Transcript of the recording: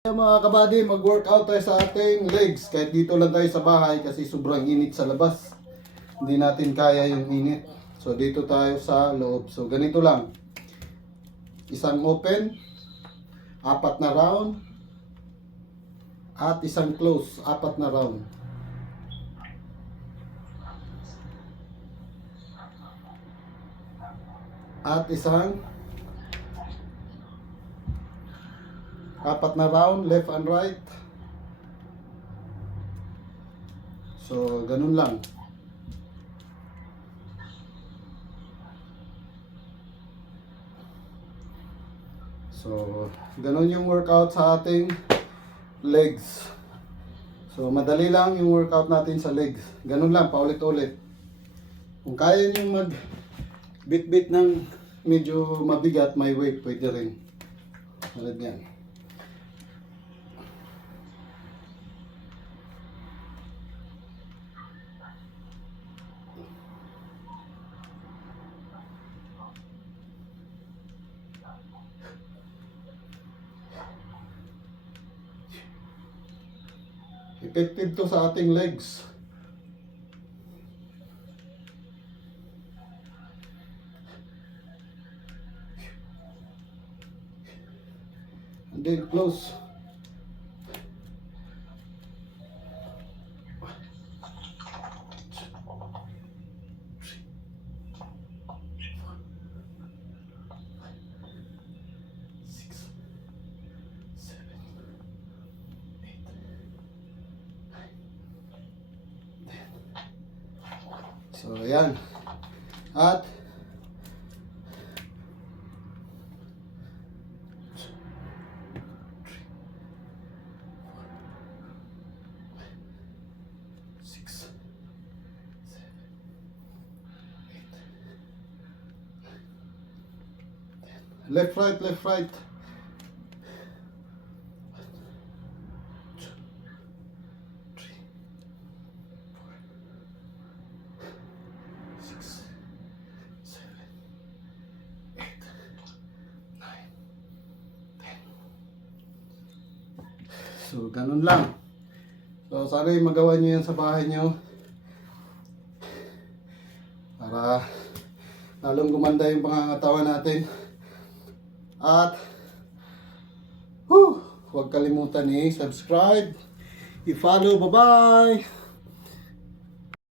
Mga kabady, mag-workout tayo sa ating legs. Kahit dito lang tayo sa bahay kasi sobrang init sa labas. Hindi natin kaya yung init. So dito tayo sa loob. So ganito lang. Isang open, 4 na round. At isang close, 4 na round. At isang 4 na round, left and right. So, ganun lang. So, ganun yung workout sa ating legs. So, madali lang yung workout natin sa legs. Ganun lang, paulit-ulit. Kung kaya nyo mag-bit-bit ng medyo mabigat, may weight, pwede rin. Tulad yan. Effective to sa ating legs. And then close. So, ayan. At left, right, left, right. So, ganun lang. So, sana yung magawa nyo yan sa bahay nyo. Para lalong gumanda yung pangangatawan natin. At, huwag kalimutan i-subscribe, i-follow. Bye-bye!